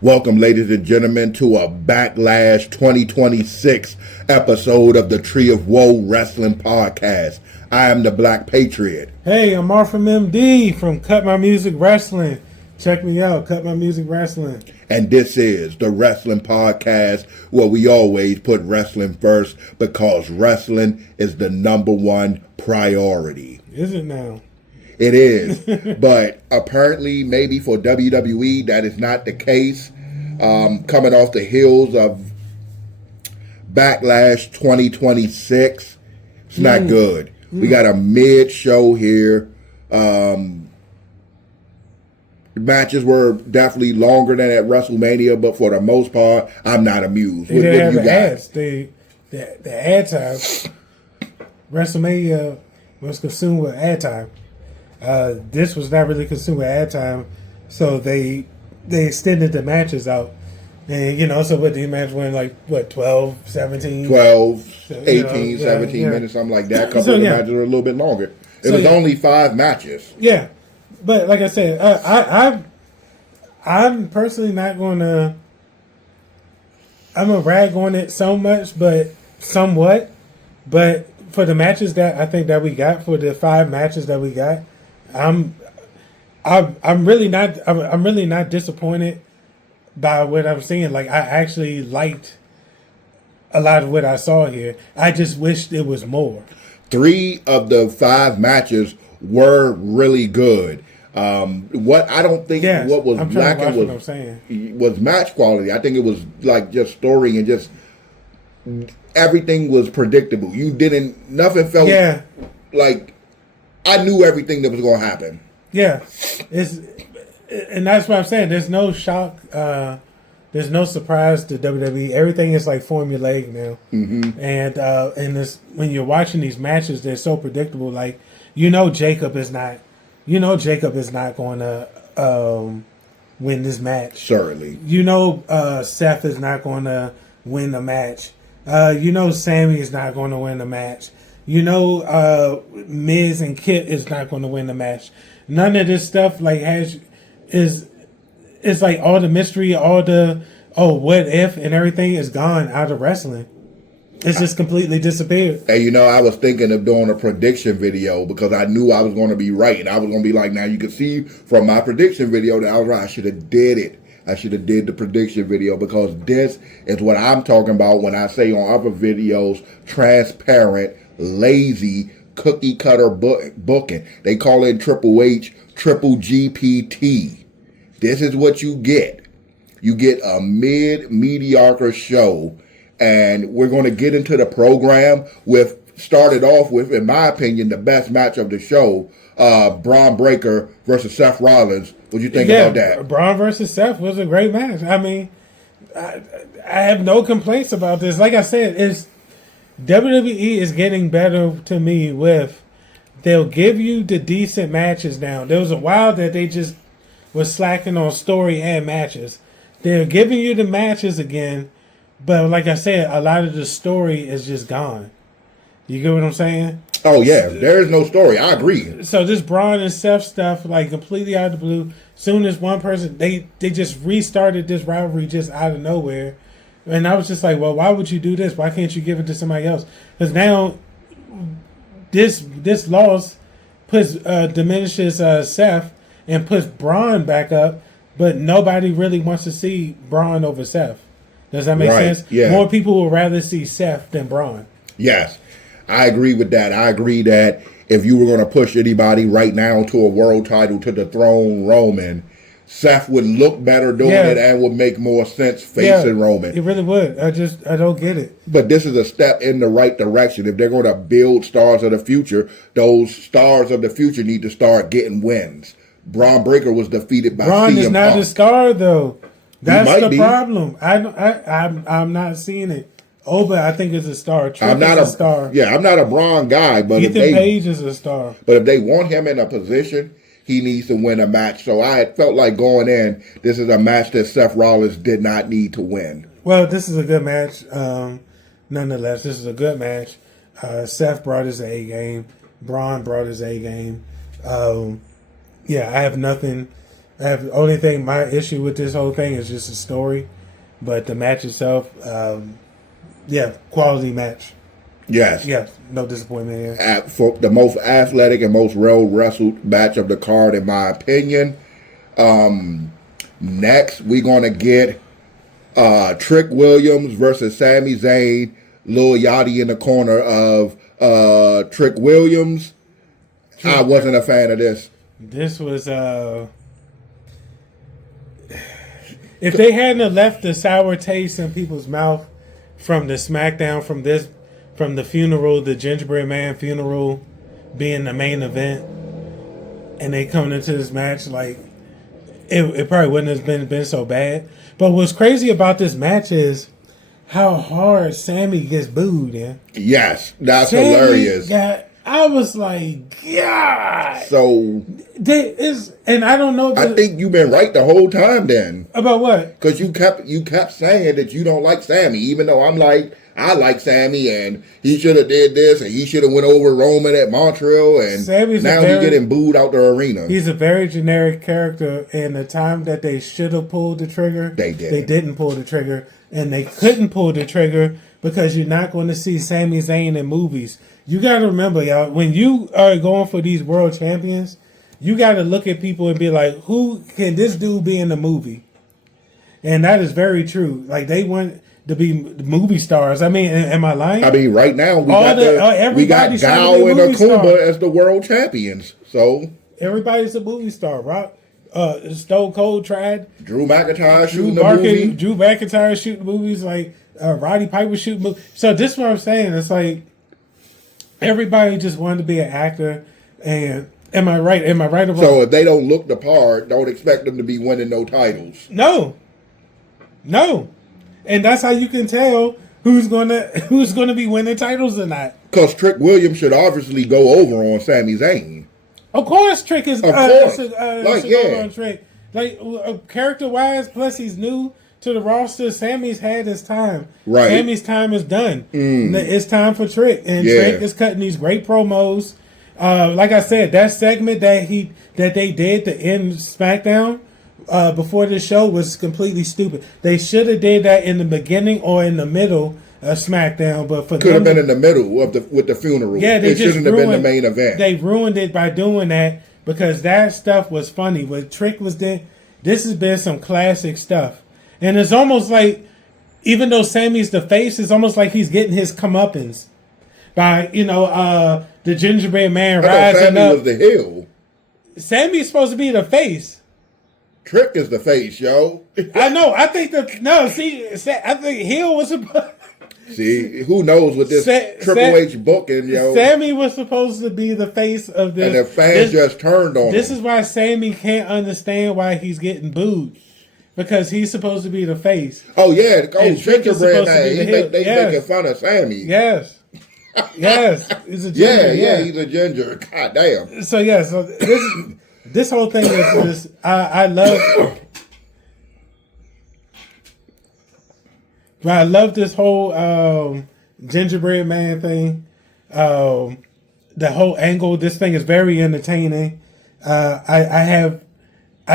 Welcome, ladies and gentlemen, to a Backlash 2026 episode of the Tree of Woe Wrestling Podcast. I am the Black Patriot. Hey, I'm Marfam MD from Cut My Music Wrestling. Check me out, Cut My Music Wrestling. And this is the Wrestling Podcast, where we always put wrestling first because wrestling is the number one priority. Is it now? It is. But apparently, maybe for WWE, that is not the case. Coming off the heels of Backlash 2026, it's not good. We got a mid-show here. Matches were definitely longer than at WrestleMania, but for the most part, I'm not amused. They didn't have the ads. The ad time. WrestleMania was consumed with ad time. This was not really consumed with ad time, so they extended the matches out. And, so what these matches went like, 12, 17? 12, 18, 17 minutes, something like that. A couple of the matches were a little bit longer. It was only 5 matches. Yeah. But like I said, I'm personally not going to... I'm going to rag on it so much, but somewhat. But for the matches that I think that we got, for the 5 matches that we got, I'm really not disappointed by what I'm seeing. Like, I actually liked a lot of what I saw here. I just wished it was more. 3 of the 5 matches were really good. What I don't think what was lacking was match quality. I think it was like just story and just everything was predictable. Nothing felt like I knew everything that was going to happen. Yeah, and that's what I'm saying. There's no shock. There's no surprise to WWE. Everything is like formulaic now. Mm-hmm. And this, when you're watching these matches, they're so predictable. Like, Jacob is not going to win this match. Certainly. Seth is not going to win the match. Sammy is not going to win the match. Miz and Kit is not going to win the match. None of this stuff is like all the mystery, all the what if and everything is gone out of wrestling. It's just completely disappeared. And I was thinking of doing a prediction video because I knew I was going to be right, and I was going to be like, now you can see from my prediction video that I was right. I should have did it. I should have did the prediction video because this is what I'm talking about when I say on other videos, transparent, lazy, cookie cutter booking. They call it Triple H, Triple GPT. This is what you get. You get a mediocre show, and we're going to get into the program started off with, in my opinion, the best match of the show, Braun Breaker versus Seth Rollins. What do you think about that? Braun versus Seth was a great match. I mean, I have no complaints about this. Like I said, WWE is getting better to me with, they'll give you the decent matches now. There was a while that they just was slacking on story and matches. They're giving you the matches again, but like I said, a lot of the story is just gone. You get what I'm saying? Oh, yeah. There is no story. I agree. So this Braun and Seth stuff, like completely out of the blue, soon as one person, they just restarted this rivalry just out of nowhere. And I was just like, well, why would you do this? Why can't you give it to somebody else? Because now this loss diminishes Seth and puts Braun back up, but nobody really wants to see Braun over Seth. Does that make sense? Yeah. More people would rather see Seth than Braun. Yes, I agree with that. I agree that if you were going to push anybody right now to a world title, to the throne, Roman, Seth would look better doing it and would make more sense facing Roman. It really would. I don't get it. But this is a step in the right direction. If they're going to build stars of the future, those stars of the future need to start getting wins. Braun Breaker was defeated by CM Punk. Braun is not a star, though. That's the problem. I'm not seeing it. Oba, I think, is a star. Trick is a star. Yeah, I'm not a Braun guy, but Ethan Page is a star. But if they want him in a position, he needs to win a match. So I had felt like going in, this is a match that Seth Rollins did not need to win. Well, this is a good match. Nonetheless, this is a good match. Seth brought his A game. Braun brought his A game. Yeah, I have nothing The only thing, my issue with this whole thing is just the story, but the match itself, quality match. Yes. Yes, no disappointment here. For the most athletic and most well wrestled match of the card, in my opinion. Next, we're gonna get Trick Williams versus Sami Zayn. Lil Yachty in the corner of Trick Williams. I wasn't a fan of this. This was if they hadn't left the sour taste in people's mouth from the SmackDown, from the funeral, the Gingerbread Man funeral being the main event, and they coming into this match, like it probably wouldn't have been so bad. But what's crazy about this match is how hard Sammy gets booed. Yeah? Yes, that's Sammy hilarious. I was like, God. So and I don't know. I think you've been right the whole time. Then about what? Because you kept saying that you don't like Sammy, even though I'm like, I like Sammy, and he should have did this, and he should have went over Roman at Montreal, and Sammy's now he's getting booed out the arena. He's a very generic character, and the time that they should have pulled the trigger, they didn't pull the trigger, and they couldn't pull the trigger because you're not going to see Sami Zayn in movies. You got to remember, y'all, when you are going for these world champions, you got to look at people and be like, who can this dude be in the movie? And that is very true. Like, they want to be movie stars. I mean, am I lying? I mean, right now we got Gal and Akuma as the world champions. So everybody's a movie star. Rock, Stone Cold tried. Drew McIntyre shooting the movie. Drew McIntyre shooting movies. Like Roddy Piper shooting movies. So this is what I'm saying. It's like everybody just wanted to be an actor. And am I right? Am I right or wrong? So if they don't look the part, don't expect them to be winning no titles. No. And that's how you can tell who's gonna be winning titles or not. Because Trick Williams should obviously go over on Sami Zayn. Of course, Trick is. Of course. On Trick. Like character wise, plus he's new to the roster. Sammy's had his time. Right. Sammy's time is done. It's time for Trick, and Trick is cutting these great promos. Like I said, that segment that they did to end SmackDown. Before this show was completely stupid. They should have did that in the beginning or in the middle of SmackDown, but could have been in the middle of with the funeral. Yeah, it shouldn't have been the main event. They ruined it by doing that because that stuff was funny. But Trick was there. This has been some classic stuff, and it's almost like even though Sammy's the face, it's almost like he's getting his comeuppance by the Gingerbread Man rising Sammy up. Was the heel. Sammy's supposed to be the face. Trick is the face, yo. I know. I think I think heel was supposed. See, who knows with this Triple H booking, yo. Sammy was supposed to be the face of this. And the fans just turned on him. This is why Sammy can't understand why he's getting booed. Because he's supposed to be the face. Oh, yeah. Oh, Gingerbread Man. They making fun of Sammy. Yes. Yes. He's a ginger. Yeah, he's a ginger. God damn. So, this whole thing is I love... But I love this whole Gingerbread Man thing. The whole angle. This thing is very entertaining. I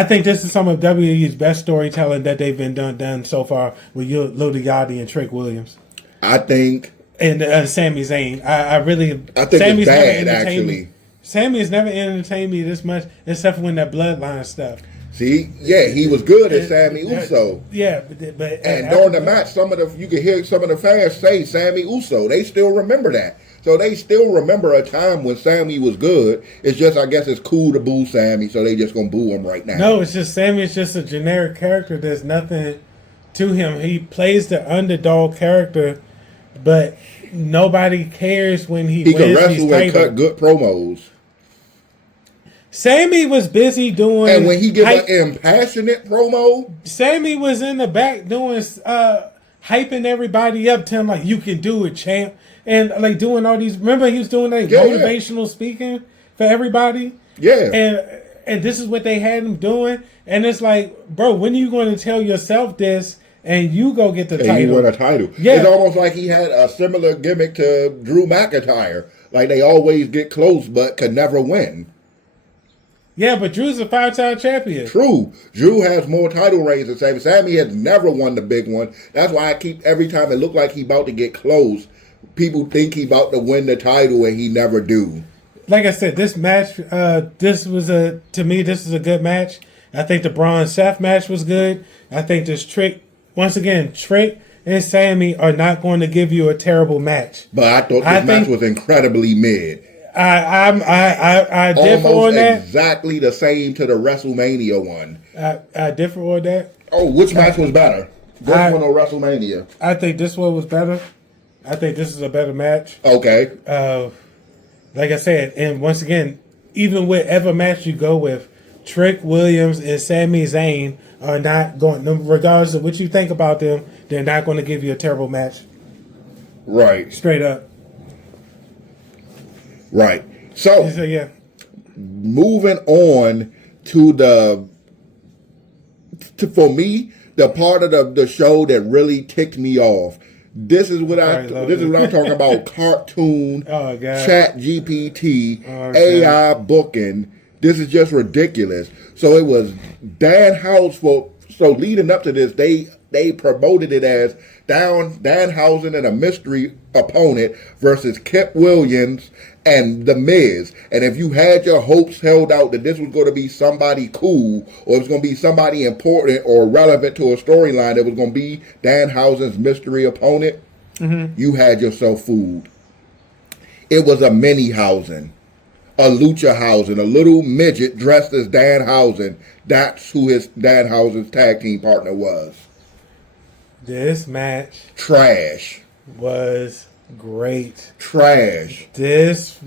think this is some of WWE's best storytelling that they've been done so far with Lil Yachty and Trick Williams. I think. And Sami Zayn. I think Sammy's it's bad, actually. Sammy has never entertained me this much, except for when that bloodline stuff. See, he was good at Sammy Uso. Yeah, but during the match, you can hear some of the fans say Sammy Uso. They still remember that. So they still remember a time when Sammy was good. It's just, I guess, it's cool to boo Sammy, so they just gonna boo him right now. No, it's just Sammy is just a generic character. There's nothing to him. He plays the underdog character, but nobody cares when he can wrestle and cut good promos. Sammy was busy doing... And when he gave an impassionate promo... Sammy was in the back doing... hyping everybody up, telling like, you can do it, champ. And like doing all these... Remember he was doing that motivational speaking for everybody? Yeah. And this is what they had him doing. And it's like, bro, when are you going to tell yourself this and you go get the title? And you win a title. Yeah. It's almost like he had a similar gimmick to Drew McIntyre. Like they always get close but could never win. Yeah, but Drew's a 5-time champion. True. Drew has more title reigns than Sammy. Sammy has never won the big one. That's why I keep, every time it look like he about to get close, people think he about to win the title and he never do. Like I said, this match, to me, this is a good match. I think the Braun Seth match was good. I think this Trick and Sammy are not going to give you a terrible match. But I thought this match was incredibly mid. I differ on that. Exactly the same to the WrestleMania one. I differ on that. Oh, which match was better? This one or WrestleMania? I think this one was better. I think this is a better match. Okay. Like I said, and once again, even whatever match you go with, Trick Williams and Sami Zayn are not going, regardless of what you think about them, they're not going to give you a terrible match. Right. Straight up. Right. So yeah. Moving on to for me, the part of the show that really ticked me off. This is what I'm talking about. Cartoon, Chat GPT, AI booking. This is just ridiculous. So it was Dan House so leading up to this, they promoted it as Danhausen and a mystery opponent versus Kip Williams and The Miz. And if you had your hopes held out that this was going to be somebody cool, or it was going to be somebody important or relevant to a storyline that was going to be Danhausen's mystery opponent, you had yourself fooled. It was a mini-Hausen, a Lucha-Hausen, a little midget dressed as Danhausen. That's who Danhausen's tag team partner was. This match trash was great. Trash.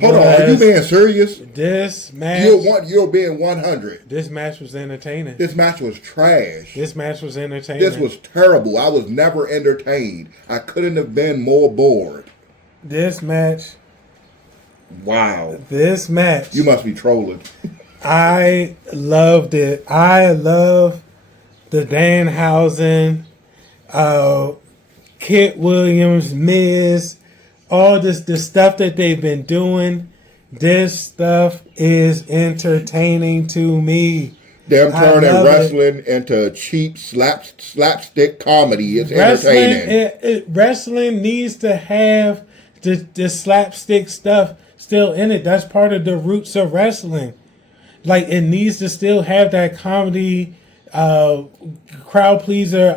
Hold on, are you being serious? This match. You're being 100. This match was entertaining. This match was trash. This match was entertaining. This was terrible. I was never entertained. I couldn't have been more bored. This match. Wow. This match. You must be trolling. I loved it. I love the Danhausen, Kit Williams, Miz, all the stuff that they've been doing. This stuff is entertaining to me. Them turning wrestling into cheap slapstick comedy. It's entertaining. Wrestling needs to have the slapstick stuff still in it. That's part of the roots of wrestling. Like, it needs to still have that comedy, crowd pleaser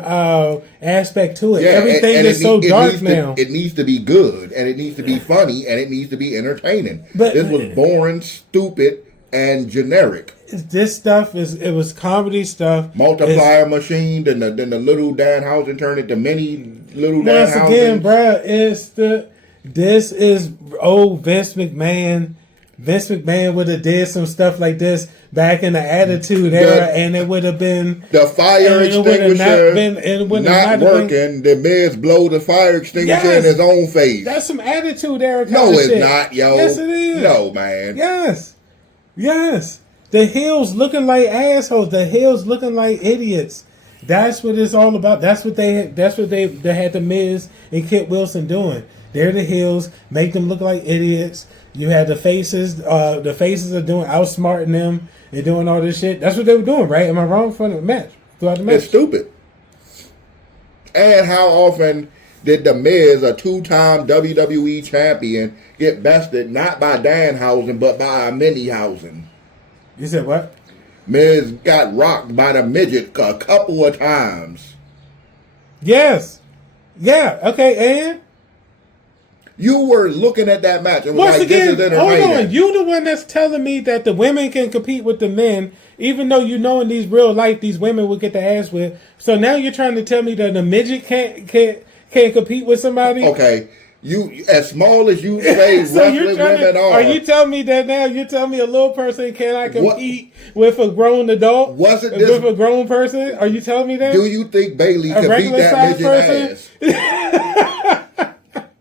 aspect to it. Yeah, everything is so dark now. It needs to be good, and it needs to be funny, and it needs to be entertaining. But this was boring, stupid, and generic. This stuff was comedy stuff. Multiplier machine, then the little Danhausen turned into many little Danhausen. Once again, bruh, this is old Vince McMahon. Vince McMahon would have did some stuff like this back in the Attitude Era, and it would have been the fire extinguisher not working. The Miz blow the fire extinguisher in his own face. That's some Attitude Era. No, it's not, yo. Yes, it is. No, man. Yes. The heels looking like assholes. The heels looking like idiots. That's what it's all about. That's what they had the Miz and Kit Wilson doing. They're the heels. Make them look like idiots. You had the faces. The faces are doing outsmarting them. They're doing all this shit. That's what they were doing, right? Am I wrong? For the match, throughout the match, it's stupid. And how often did the Miz, a 2-time WWE champion, get bested not by Danhausen but by a mini-Hausen? You said what? Miz got rocked by the midget a couple of times. Yes. Yeah. Okay. And you were looking at that match and was once like, again, this is hold entertaining. on. You the one that's telling me that the women can compete with the men, even though you know in these real life these women will get their ass whipped. So now you're trying to tell me that the midget can't compete with somebody? Okay. You, as small as you say so wrestling women are you telling me that now? You're telling me a little person cannot compete with a grown adult? Wasn't this with a grown person? Are you telling me that? Do you think Bailey could beat that midget ass?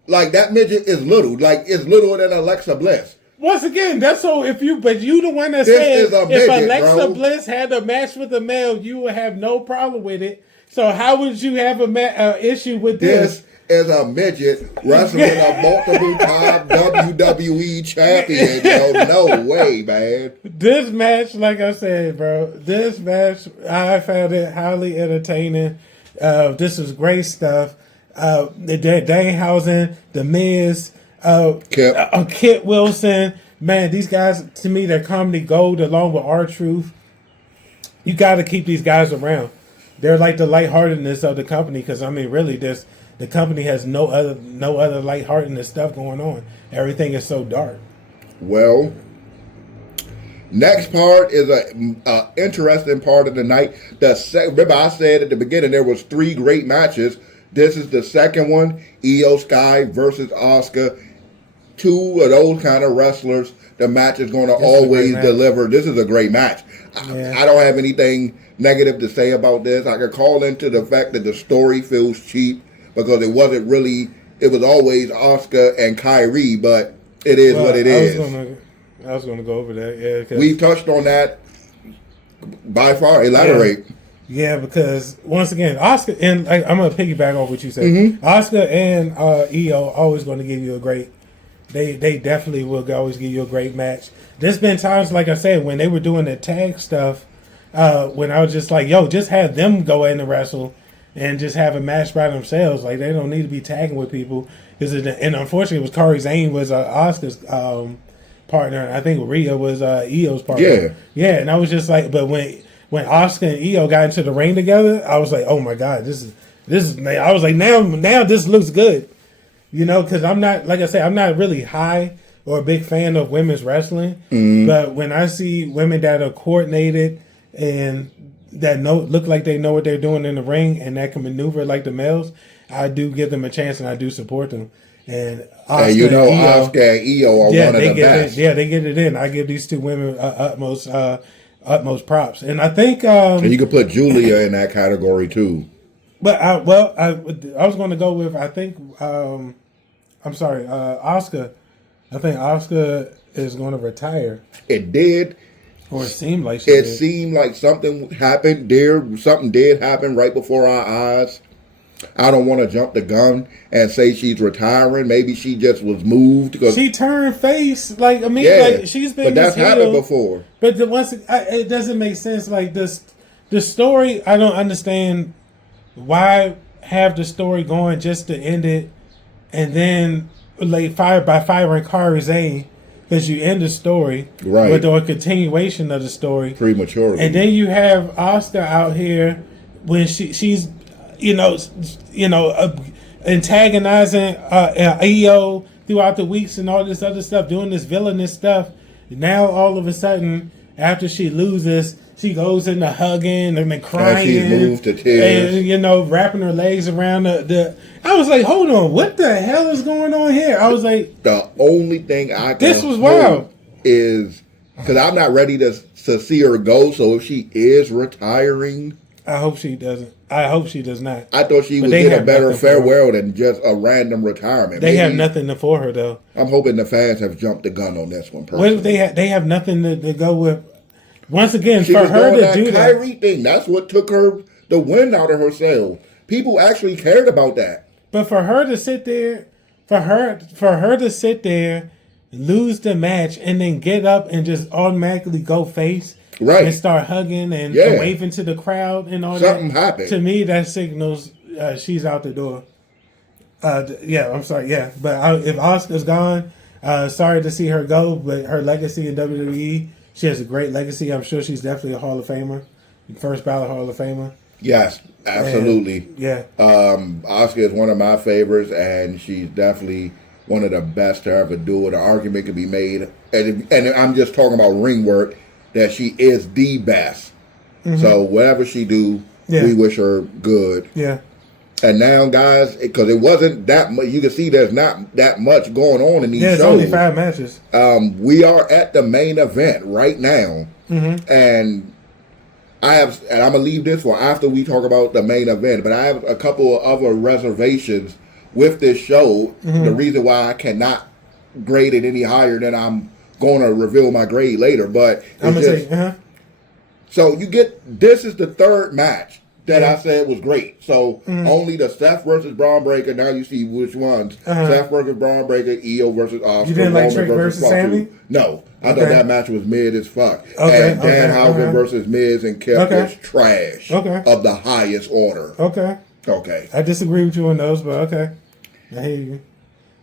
Like, that midget is little. Like, it's littler than Alexa Bliss. Once again, that's so. You the one that said if Alexa Bliss had a match with a male, you would have no problem with it. So how would you have a issue with this? is a midget wrestling a multiple-time WWE champion. Yo, no way, man. This match, like I said, bro, this match, I found it highly entertaining. This was great stuff. Danhausen, The Miz, Kit Wilson. Man, these guys, to me, they're comedy gold along with R-Truth. You got to keep these guys around. They're like the lightheartedness of the company because, I mean, really, the company has no other lightheartedness stuff going on. Everything is so dark. Well, next part is a interesting part of the night. Remember, I said at the beginning there was 3 great matches. This is the second one. Io Sky versus Asuka. 2 of those kind of wrestlers. The match is going to always deliver. This is a great match. Yeah. I don't have anything negative to say about this. I could call into the fact that the story feels cheap because it wasn't really. It was always Asuka and Kyrie, but it is what it is. I was going to go over that. Yeah, we've touched on that by far. Elaborate. Yeah, because once again, Asuka and I'm going to piggyback off what you said. Mm-hmm. Asuka and Io always going to give you a great. They definitely will always give you a great match. There's been times, like I said, when they were doing the tag stuff, when I was just like, yo, just have them go in and wrestle and just have a match by themselves. Like, they don't need to be tagging with people. And unfortunately, it was Kairi Sane was Asuka's partner. And I think Rhea was Io's partner. Yeah, and I was just like, but when Asuka and Io got into the ring together, I was like, oh my God, this is. I was like, now this looks good. You know, because I'm not, like I said, I'm not really high or a big fan of women's wrestling. Mm-hmm. But when I see women that are coordinated and that look like they know what they're doing in the ring and that can maneuver like the males, I do give them a chance and I do support them. And Asuka Asuka and Io are one of the best. They get it in. I give these 2 women utmost props. And I think... and you could put Julia in that category too. But I was going to go with, I think... Asuka. I think Asuka is going to retire. It did. Or it seemed like she did. It seemed like something happened there. Something did happen right before our eyes. I don't want to jump the gun and say she's retiring. Maybe she just was moved. Because she turned face. Like, I mean, like, she's been But that's happened before. But it doesn't make sense. Like, the story, I don't understand why have the story going just to end it. And then, like, firing Kairi Sane, because you end the story, right? With a continuation of the story prematurely, and then you have Asuka out here when she's antagonizing Io throughout the weeks and all this other stuff, doing this villainous stuff. Now all of a sudden, after she loses, she goes into hugging and then crying. And she's moved to tears. And, wrapping her legs around the... I was like, hold on, what the hell is going on here? I was like... The only thing I can This was wild. Is... Because I'm not ready to see her go, so if she is retiring... I hope she doesn't. I hope she does not. I thought she would get a better farewell than just a random retirement. They have nothing for her, though. I'm hoping the fans have jumped the gun on this one. What if they have nothing to go with? Once again, she for her to do that Kyrie thing, that's what took her the wind out of her sail. People actually cared about that. But for her to sit there, for her to sit there, lose the match, and then get up and just automatically go face, right, and start hugging and waving to the crowd and all Something happened. To me, that signals she's out the door. I'm sorry. Yeah, but if Asuka's gone, sorry to see her go. But her legacy in WWE. She has a great legacy. I'm sure she's definitely a Hall of Famer. First ballot Hall of Famer. Yes, absolutely. And, Asuka is one of my favorites, and she's definitely one of the best to ever do it. An argument can be made, and I'm just talking about ring work, that she is the best. Mm-hmm. So whatever she do, we wish her good. Yeah. And now, guys, because it wasn't that much, you can see there's not that much going on in these shows. It's only 5 matches. We are at the main event right now, and I'm gonna leave this for after we talk about the main event. But I have a couple of other reservations with this show. The reason why I cannot grade it any higher than I'm going to reveal my grade later. But I'm gonna say, so you get this is the third match. that I said was great. So only the Seth versus Braun Breaker. Now you see which ones: Seth versus Braun Breaker, Io versus Oscar. You didn't like Roman Trick versus Sammy? No, I thought that match was mid as fuck. Okay, And Danhausen versus Miz and Kip was trash of the highest order. Okay. I disagree with you on those, but okay. I hear you.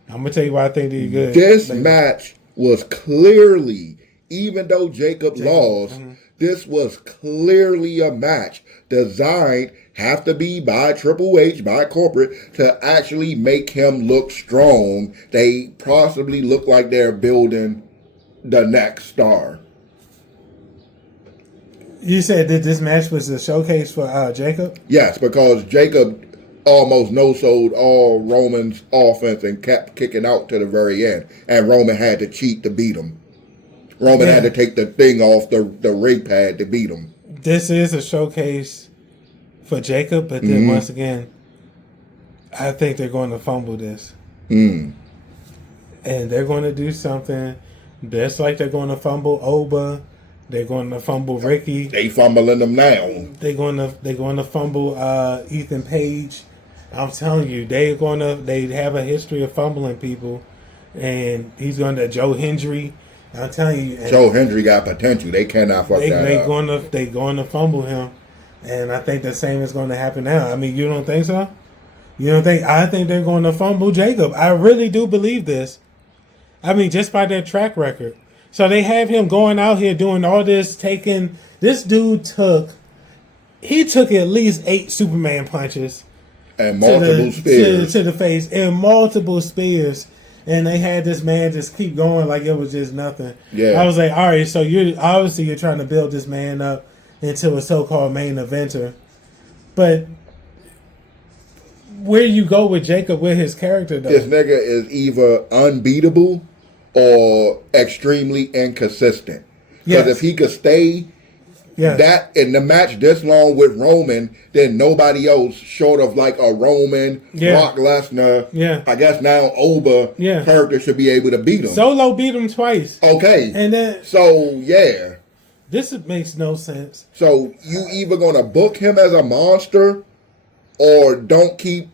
I'm gonna tell you why I think they're good. This match was clearly, even though Jacob lost, this was clearly a match designed, have to be by Triple H, by corporate, to actually make him look strong. They possibly look like they're building the next star. You said that this match was a showcase for Jacob? Yes, because Jacob almost no-sold all Roman's offense and kept kicking out to the very end. And Roman had to cheat to beat him. Roman had to take the thing off the ring pad to beat him. This is a showcase for Jacob, but then once again, I think they're going to fumble this. And they're going to do something just like they're going to fumble Oba. They're going to fumble Ricky. They fumbling them now. They're going to fumble Ethan Page. I'm telling you, they have a history of fumbling people, and he's going to Joe Hendry. I'm telling you, Joe Hendry got potential. They cannot fuck that up. They're going to fumble him, and I think the same is going to happen now. I mean, you don't think so? You don't think? I think they're going to fumble Jacob. I really do believe this. I mean, just by their track record. So they have him going out here doing all this, this dude took at least 8 Superman punches. And multiple spears. To the face. And multiple spears. And they had this man just keep going like it was just nothing. Yeah. I was like, all right, so you're trying to build this man up into a so-called main eventer. But where you go with Jacob with his character, though? This nigga is either unbeatable or extremely inconsistent. Because if he could stay that in the match this long with Roman, then nobody else short of like a Roman, Brock Lesnar, I guess now Oba character should be able to beat him. Solo beat him twice. Okay. And then this makes no sense. So you either gonna book him as a monster or don't keep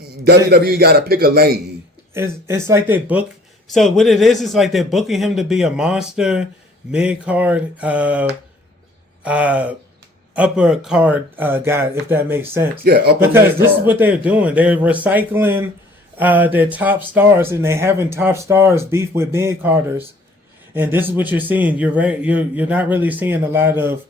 WWE gotta pick a lane. It's like they book. So what it is, it's like they're booking him to be a monster, mid-card, upper card guy, if that makes sense. Yeah, upper because this is what they're doing. They're recycling their top stars, and they're having top stars beef with mid-carders. And this is what you're seeing. You're not really seeing a lot of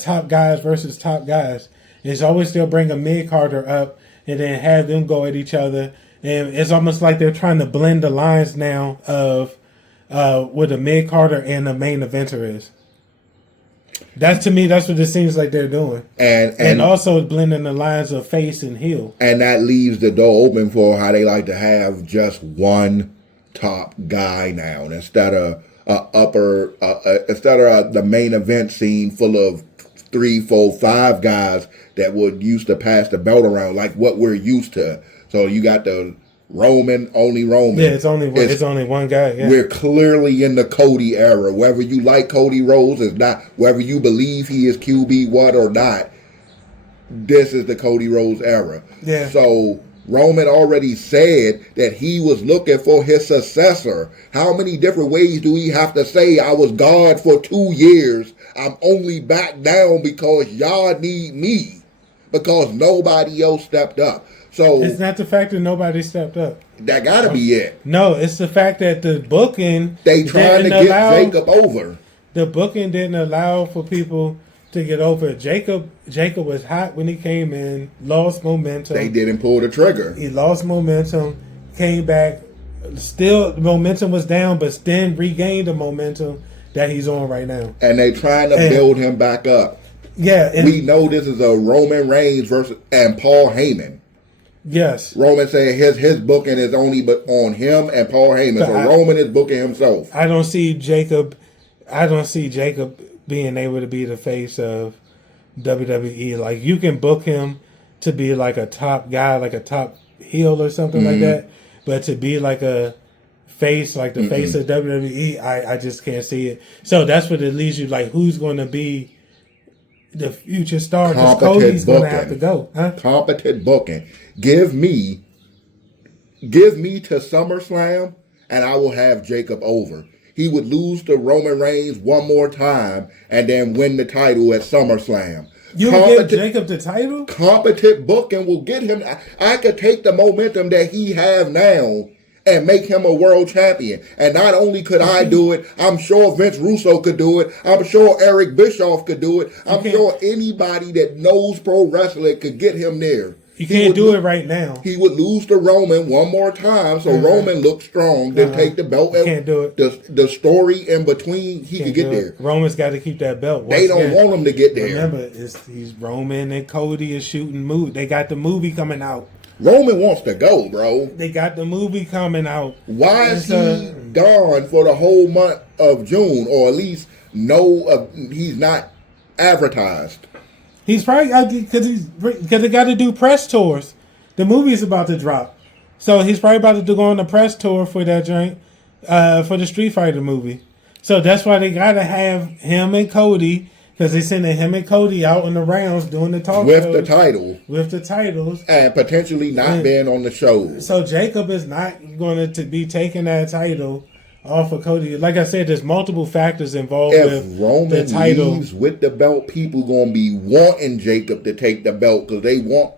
top guys versus top guys. It's always they'll bring a mid-carder up and then have them go at each other. And it's almost like they're trying to blend the lines now of what a mid-carder and a main eventer is. To me, that's what it seems like they're doing. And also blending the lines of face and heel. And that leaves the door open for how they like to have just one top guy now instead of the main event scene full of 3, 4, 5 guys that would used to pass the belt around like what we're used to. So you got the Roman. Yeah, it's only one guy. Yeah. We're clearly in the Cody era. Whether you like Cody Rhodes or not, whether you believe he is QB what or not, this is the Cody Rhodes era. Yeah. So Roman already said that he was looking for his successor. How many different ways do we have to say I was God for 2 years? I'm only back down because y'all need me. Because nobody else stepped up. So it's not the fact that nobody stepped up. That gotta be it. No, it's the fact that the booking they trying to get Jacob over. The booking didn't allow for people to get over it. Jacob was hot when he came in, lost momentum. They didn't pull the trigger. He lost momentum, came back. Still, momentum was down, but then regained the momentum that he's on right now. And they trying to build him back up. Yeah, we know this is a Roman Reigns versus and Paul Heyman. Yes, Roman said his booking is only but on him and Paul Heyman. So Roman is booking himself. I don't see Jacob being able to be the face of WWE. Like you can book him to be like a top guy, like a top heel or something like that. But to be like a face, like the face of WWE, I just can't see it. So that's what it leaves you like. Who's going to be the future star, because Competent Cody's going to booking. have to go. Huh? Competent booking. Give me to SummerSlam, and I will have Jacob over. He would lose to Roman Reigns one more time and then win the title at SummerSlam. You would give Jacob the title? Competent booking will get him. I could take the momentum that he have now and make him a world champion. And not only could I do it, I'm sure Vince Russo could do it. I'm sure Eric Bischoff could do it. I'm sure anybody that knows pro wrestling could get him there. You can't do it right now. He would lose to Roman one more time, so Roman looked strong, then take the belt. Can't do it. The story in between, he could get there. Roman's got to keep that belt. They don't want him to get there. Remember, he's Roman and Cody is shooting movie. They got the movie coming out. Roman wants to go, bro. They got the movie coming out. Why is he gone for the whole month of June, or at least he's not advertised? He's probably because they got to do press tours. The movie's about to drop, so he's probably about to go on a press tour for that joint, for the Street Fighter movie. So that's why they got to have him and Cody, because they sending him and Cody out on the rounds doing the talk with shows, with the titles, and potentially not being on the show. So Jacob is not going to be taking that title off of Cody. Like I said, there's multiple factors involved with Roman the title. Leaves with the belt, people gonna be wanting Jacob to take the belt because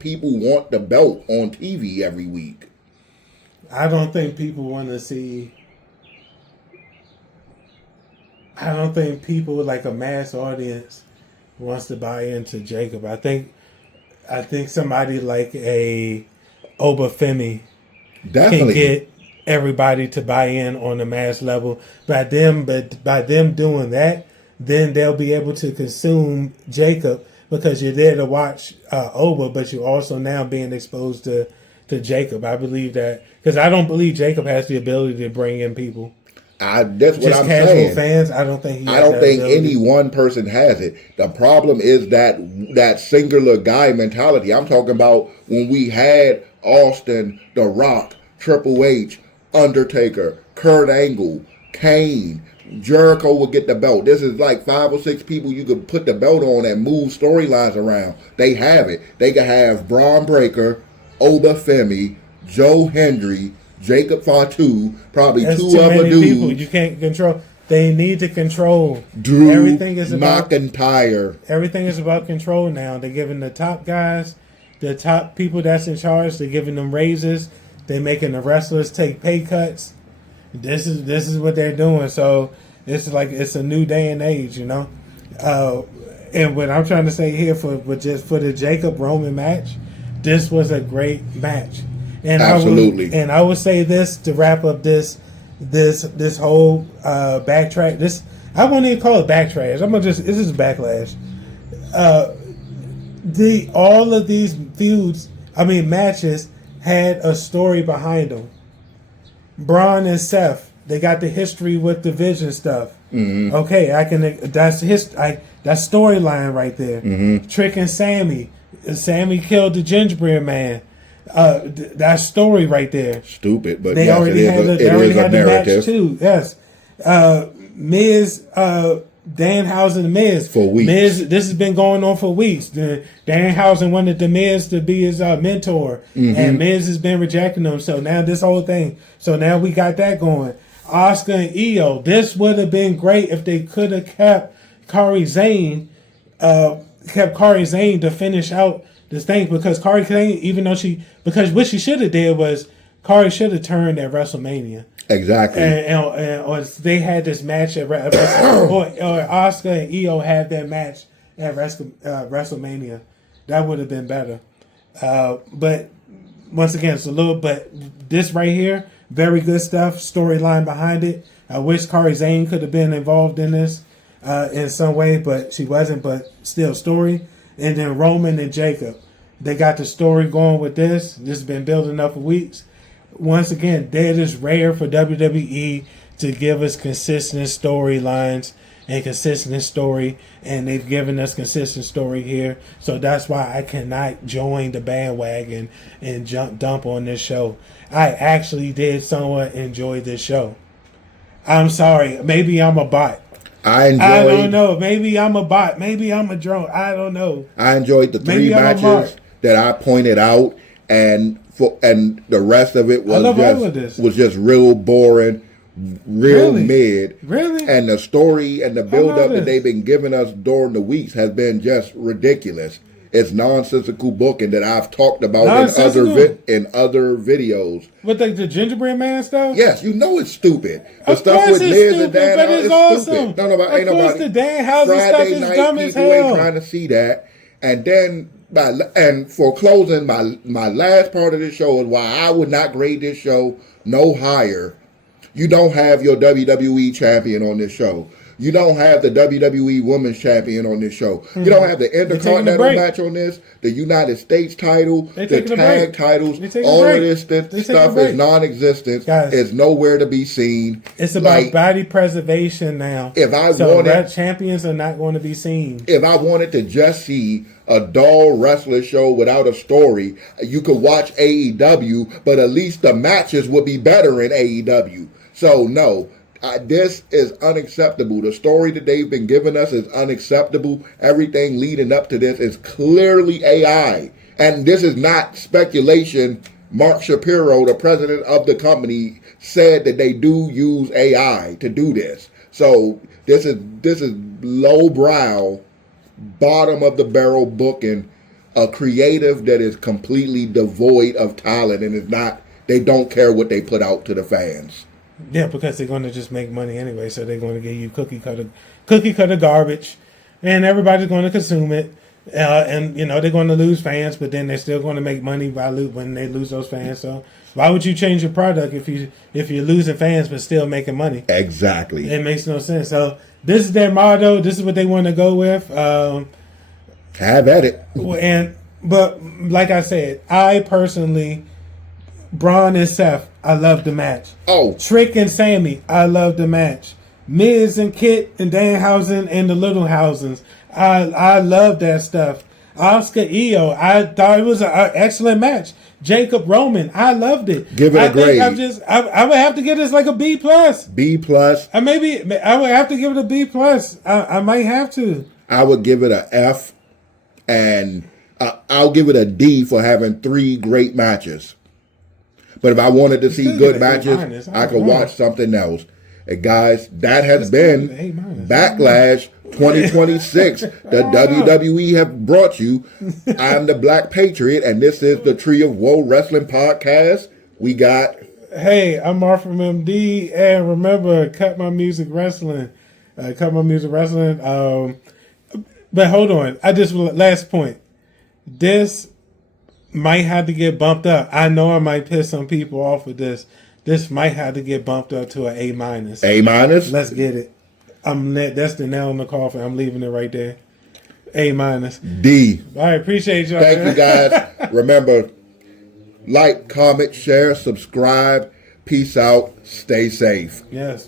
people want the belt on TV every week. I don't think people want to see. I don't think people like a mass audience wants to buy into Jacob. I think somebody like a Obafemi can get everybody to buy in on the mass level. By them doing that, then they'll be able to consume Jacob, because you're there to watch Oba, but you're also now being exposed to Jacob. I believe that, because I don't believe Jacob has the ability to bring in people. That's what Just I'm casual saying. Fans, I don't think any one person has it. The problem is that singular guy mentality. I'm talking about when we had Austin, The Rock, Triple H, Undertaker, Kurt Angle, Kane, Jericho would get the belt. This is like 5 or 6 people you could put the belt on and move storylines around. They have it. They could have Braun Breaker, Obafemi, Joe Hendry, Jacob Fatu, probably That's 2 too other many dudes. people. You can't control. They need to control. Drew Everything is about McIntyre. Everything is about control now. They're giving the top guys, the top people that's in charge, they're giving them raises. They're making the wrestlers take pay cuts. This is what they're doing. So it's like it's a new day and age, you know. And what I'm trying to say here for the Jacob Roman match, this was a great match. And Absolutely. I would say this to wrap up this whole backtrack. This, I won't even call it backtrash. This is backlash. All of these matches had a story behind them. Braun and Seth, they got the history with division stuff. Mm-hmm. Okay, that's storyline right there. Mm-hmm. Trick and Sammy killed the gingerbread man. That story right there. Stupid, but they yes, already had the narrative match too. Yes, Miz, Danhausen, Miz for weeks. Miz, this has been going on for weeks. Danhausen wanted the Miz to be his mentor, and Miz has been rejecting him. So now this whole thing. So now we got that going. Oscar and Io. This would have been great if they could have kept Kairi Sane to finish out this thing, because Kairi Sane, because what she should have did was Kairi should have turned at WrestleMania. Exactly. Or they had this match at WrestleMania, or Oscar and Io had that match at WrestleMania. That would have been better. But once again, but this right here, very good stuff. Storyline behind it. I wish Kairi Sane could have been involved in this in some way, but she wasn't. But still, story. And then Roman and Jacob, they got the story going with this. This has been building up for weeks. Once again, that is rare for WWE to give us consistent storylines and consistent story, and they've given us consistent story here. So that's why I cannot join the bandwagon and dump on this show. I actually did somewhat enjoy this show. I'm sorry, maybe I'm a bot. I I don't enjoyed. know. Maybe I'm a bot. Maybe I'm a drone. I don't know. I enjoyed the 3 Maybe I'm a mark. matches that I pointed out, and the rest of it I love all of this. was just real boring, real Really? mid. Really? And the story and the build up this. that they've been giving us during the weeks has been just ridiculous. It's nonsensical booking that I've talked about in other videos. With the gingerbread man stuff? Yes, you know it's stupid. The Of stuff course with it's Liz stupid, and Dan, but it's it's awesome. stupid. No, ain't Of course nobody. the Danhausen stuff Friday is night, dumb as people hell. ain't trying to see that. And then, for closing, my last part of this show is why I would not grade this show no higher. You don't have your WWE champion on this show. You don't have the WWE Women's Champion on this show. Mm-hmm. You don't have the Intercontinental match on this, the United States title, the tag titles. All of this stuff is non-existent. Guys, it's nowhere to be seen. It's about body preservation now. Red champions are not going to be seen. If I wanted to just see a dull wrestler show without a story, you could watch AEW, but at least the matches would be better in AEW. So no. This is unacceptable. The story that they've been giving us is unacceptable. Everything leading up to this is clearly AI. And this is not speculation. Mark Shapiro, the president of the company, said that they do use AI to do this. So this is lowbrow, bottom of the barrel booking, a creative that is completely devoid of talent and is not. They don't care what they put out to the fans. Yeah, because they're going to just make money anyway, so they're going to give you cookie cutter garbage, and everybody's going to consume it, and they're going to lose fans, but then they're still going to make money when they lose those fans. So why would you change your product if you're losing fans but still making money? Exactly, it makes no sense. So this is their motto. This is what they want to go with. Have at it. But like I said, I personally. Braun and Seth, I love the match. Oh. Trick and Sammy, I love the match. Miz and Kit and Danhausen and the Little Housens, I love that stuff. Oscar Io, I thought it was an excellent match. Jacob Roman, I loved it. Give it a grade. I would have to give this like a B plus. B plus. I would have to give it a B plus. I might have to. I would give it a F, and I'll give it a D for having 3 great matches. But if I wanted to see good matches, I could watch something else. And guys, that has been Backlash 2026. The WWE have brought you. I'm the Black Patriot, and this is the Tree of Woe Wrestling Podcast. We got... Hey, I'm Mark from MD, and remember, Cut My Music Wrestling. Cut My Music Wrestling. But hold on. Last point. This... might have to get bumped up. I know I might piss some people off with this. This might have to get bumped up to an A minus. A minus? Let's get it. That's the nail in the coffin. I'm leaving it right there. A minus. D. All right, appreciate y'all. Thank you guys. Remember, like, comment, share, subscribe. Peace out. Stay safe. Yes.